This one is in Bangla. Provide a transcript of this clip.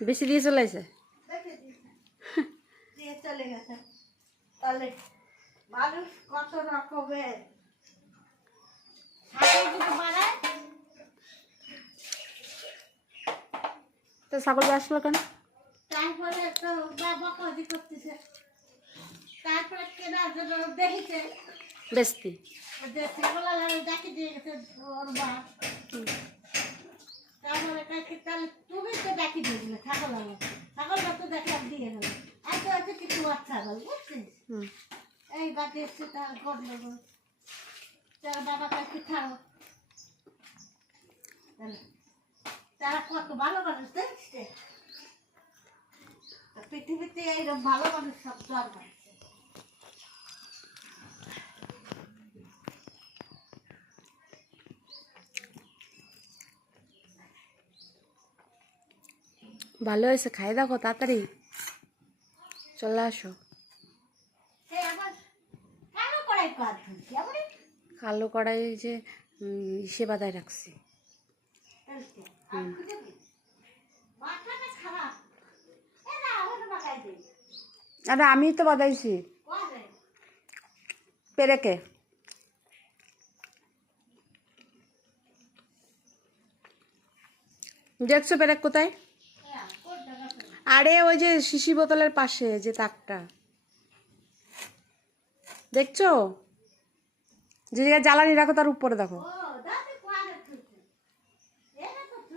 বেশি দিয়ে চলে আসে চলে গেছে। তাহলে মানুষ কত রকমের? ছাগল আসলো কেন? তারপরে তো বাবা করতেছে। দেখেছে। ডাকি দিয়ে গেছে ওর মা। তারপরে তাহলে তুমি তো ডাকি দিয়েছিলে ছাগল ছাগলটা তো দেখে আর দিয়ে গেল। আছে কিছু ছাগল বুঝছিস? এই বাকি এসছে তার করল গো। তার বাবা কাছে ছাড়ো তাহলে কত ভালো মানুষ দেখছে পৃথিবীতে এইরকম ভালো মানুষ সব আছে। ভালো হয়েছে খাই দেখো তাড়াতাড়ি। চলে আসো। কালো কড়াই যে ইসে বাদায় রাখছি। আরে আমি তো বাদাইছি করে পেরেকে। দেখছ পেরেক কোথায়? আরে ওই যে শিশি বোতলের পাশে যে তাকটা। দেখছ? যে জায়গায় জ্বালানি রাখো তার উপরে দেখো।